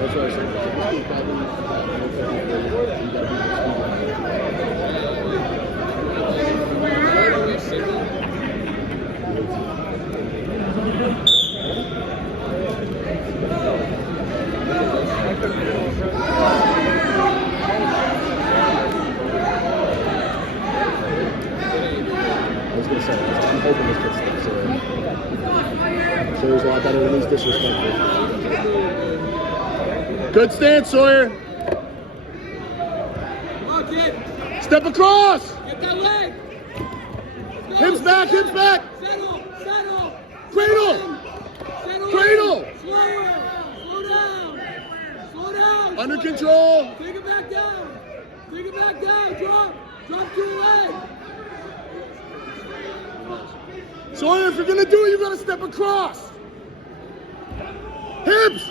that's what I said. I was going to say, I'm hoping this gets stuff, Sawyer's a lot better, at least disrespectful. Good stance, Sawyer. Step across. Get that leg. Hips back, hips back. Settle. Cradle. Settle. Cradle. Slower. Slow down. Under control. Take it back down. Drop to your leg. Sawyer, if you're going to do it, you got to step across. Hips.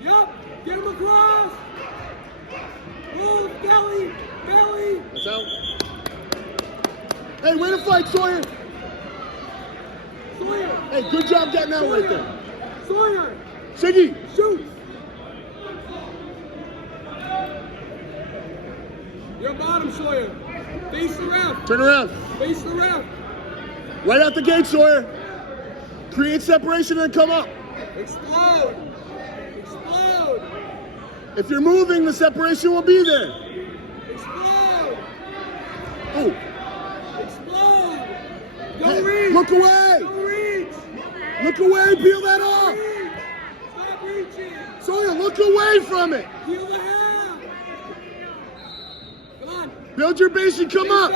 Yup. Get him across. Move. Belly. That's out. Hey, way to fight, Sawyer. Hey, good job getting out right there. Sawyer. Siggy. Shoot. You're bottom, Sawyer. Face the ref. Turn around. Face the ref. Right out the gate, Sawyer. Create separation and come up. Explode. If you're moving, the separation will be there. Explode. Oh. Explode. Hey, Don't reach. look away. Don't reach. Look away. Peel that off. Stop reaching. Sawyer, look away from it. Peel the half. Come on. Build your base and come up.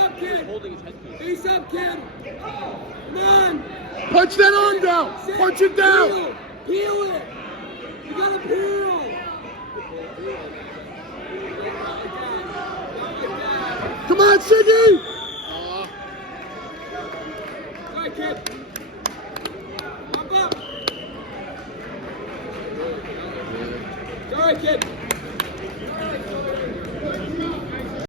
Face up, kid. Come on. Punch that arm down. Sit. Punch it down. Peel it. You gotta peel. Come on, Siggy. All right, kid. Pump up. All right, kid.